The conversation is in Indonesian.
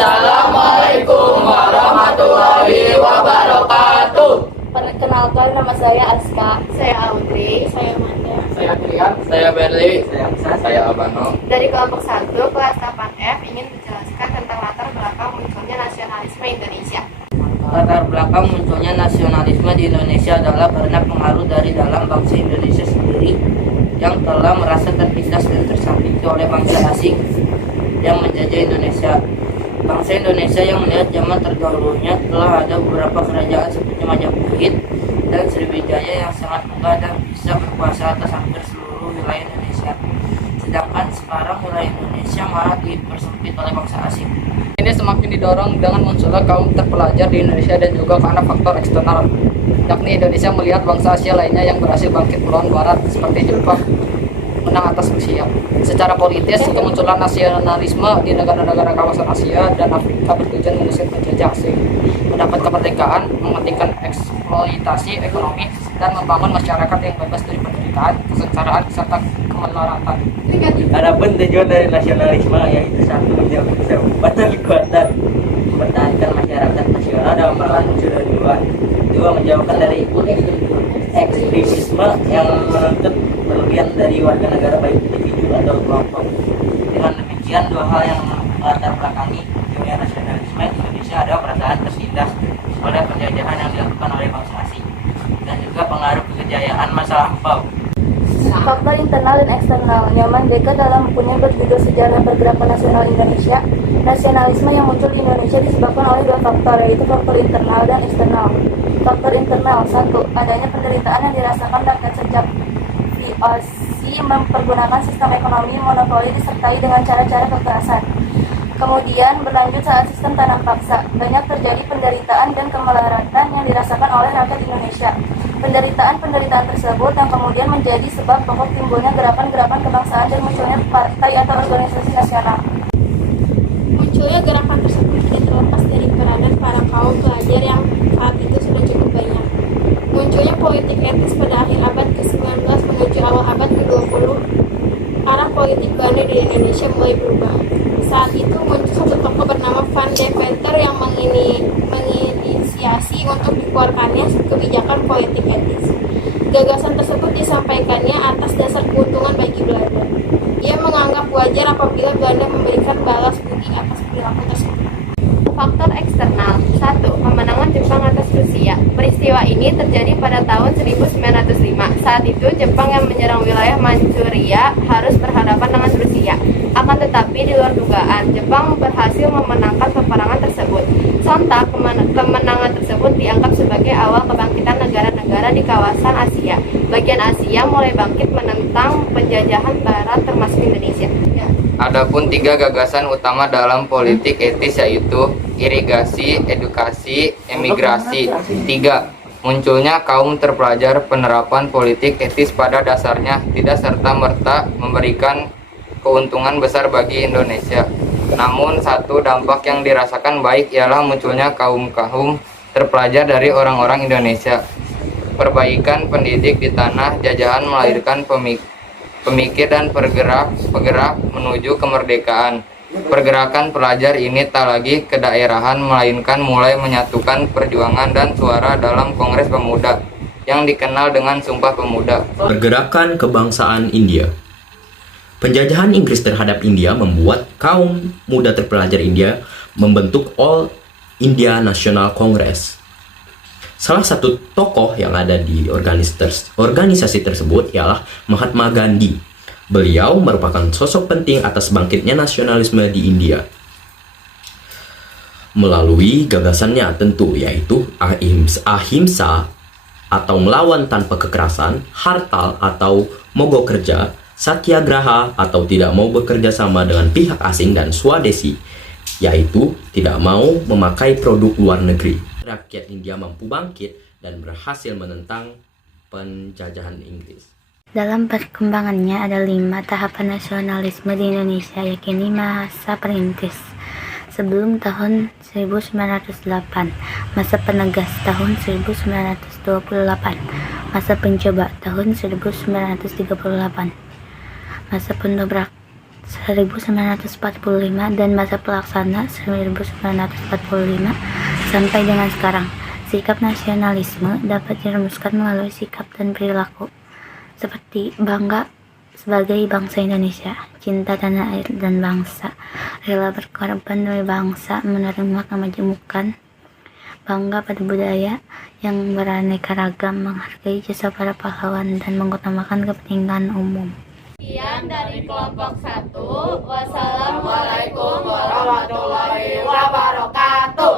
Assalamualaikum warahmatullahi wabarakatuh. Perkenalkan, nama saya Aska. Saya Audrey. Saya Manda. Saya Trian. Saya Berli. Saya Abano. Dari kelompok 1 kelas 8F ingin menjelaskan tentang latar belakang munculnya nasionalisme Indonesia. Latar belakang munculnya nasionalisme di Indonesia adalah karena pengaruh dari dalam bangsa Indonesia sendiri yang telah merasa tertindas dan tersakiti oleh bangsa asing yang menjajah Indonesia. Bangsa Indonesia yang melihat zaman terdahulunya telah ada beberapa kerajaan seperti Majapahit dan Sriwijaya yang sangat megah dan bisa berkuasa atas hampir seluruh wilayah Indonesia. Sedangkan sekarang wilayah Indonesia malah dipersempit oleh bangsa asing. Ini semakin didorong dengan munculnya kaum terpelajar di Indonesia dan juga karena faktor eksternal, yakni Indonesia melihat bangsa Asia lainnya yang berhasil bangkit melawan Barat seperti Jepang menang atas Rusia. Secara politis, kemunculan nasionalisme di negara-negara kawasan Asia dan Afrika bertujuan mengusir penjajah asing, mendapat kemerdekaan, menghentikan eksploitasi ekonomi, dan membangun masyarakat yang bebas dari penderitaan, kesengsaraan, serta kemelaratan. Adapun tujuan dari nasionalisme yaitu satu, menjaga keseimbangan kekuatan, mempertahankan masyarakat nasional dalam melawan musuh dari luar. Dua, menjauhkan dari ekstremisme yang menuntut berlebihan dari warga negara baik individu atau kelompok. Dengan demikian, dua hal yang melatar belakangi dunia nasionalisme Indonesia ada perasaan tertindas oleh penjajahan yang dilakukan oleh bangsa asing dan juga pengaruh kejayaan masa lampau. Faktor internal dan eksternal. Nyoman Deka dalam bukunya berjudul Sejarah Pergerakan Nasional Indonesia, nasionalisme yang muncul di Indonesia disebabkan oleh dua faktor, yaitu faktor internal dan eksternal. Faktor internal, satu, adanya penderitaan yang dirasakan rakyat sejak VOC mempergunakan sistem ekonomi monopoli disertai dengan cara-cara kekerasan. Kemudian berlanjut saat sistem tanam paksa, banyak terjadi penderitaan dan kemelaratan yang dirasakan oleh rakyat Indonesia. Penderitaan tersebut yang kemudian menjadi sebab pokok timbulnya gerakan-gerakan kebangsaan dan munculnya partai atau organisasi nasional. Munculnya gerakan tersebut tidak terlepas dari peranan para kaum pelajar yang saat itu sudah cukup banyak. Munculnya politik etis pada akhir abad ke-19 menuju awal abad ke-20, arah politik Belanda di Indonesia mulai berubah. Saat itu muncul satu tokoh bernama Van de Venter yang menginisiasi untuk dikeluarkannya kebijakan politik etis. Gagasan tersebut disampaikannya atas dasar keuntungan bagi Belanda. Ia menganggap wajar apabila Belanda memberikan balas budi atas perilaku tersebut. Faktor eksternal. 1. Kemenangan Jepang atas Rusia. Peristiwa ini terjadi pada tahun 1905. Saat itu Jepang yang menyerang wilayah Manchuria harus berhadapan dengan Rusia. Akan tetapi di luar dugaan, Jepang berhasil memenangkan peperangan tersebut. Sontak, kemenangan tersebut dianggap sebagai awal kebangkitan negara-negara di kawasan Asia. Bagian Asia mulai bangkit menentang penjajahan Barat termasuk Indonesia. Adapun tiga gagasan utama dalam politik etis yaitu irigasi, edukasi, emigrasi. 3. Munculnya kaum terpelajar. Penerapan politik etis pada dasarnya tidak serta-merta memberikan keuntungan besar bagi Indonesia. Namun satu dampak yang dirasakan baik ialah munculnya kaum-kaum terpelajar dari orang-orang Indonesia. Perbaikan pendidik di tanah jajahan melahirkan pemikir dan penggerak menuju kemerdekaan. Pergerakan pelajar ini tak lagi kedaerahan melainkan mulai menyatukan perjuangan dan suara dalam Kongres Pemuda yang dikenal dengan Sumpah Pemuda. Pergerakan kebangsaan India. Penjajahan Inggris terhadap India membuat kaum muda terpelajar India membentuk All India National Congress. Salah satu tokoh yang ada di organisasi tersebut ialah Mahatma Gandhi. Beliau merupakan sosok penting atas bangkitnya nasionalisme di India. Melalui gagasannya tentu yaitu ahimsa atau melawan tanpa kekerasan, hartal atau mogok kerja, satyagraha atau tidak mau bekerja sama dengan pihak asing, dan swadesi yaitu tidak mau memakai produk luar negeri. Rakyat India mampu bangkit dan berhasil menentang penjajahan Inggris. Dalam perkembangannya ada 5 tahapan nasionalisme di Indonesia, yakni masa perintis sebelum tahun 1908, masa penegas tahun 1928, masa pencoba tahun 1938, masa pendobrak 1945 dan masa pelaksana 1945 sampai dengan sekarang. Sikap nasionalisme dapat dirumuskan melalui sikap dan perilaku seperti bangga sebagai bangsa Indonesia, cinta tanah air dan bangsa, rela berkorban demi bangsa, menerima kemajemukan, bangga pada budaya yang beraneka ragam, menghargai jasa para pahlawan, dan mengutamakan kepentingan umum. Sekian dari kelompok 1. Wassalamualaikum warahmatullahi wabarakatuh.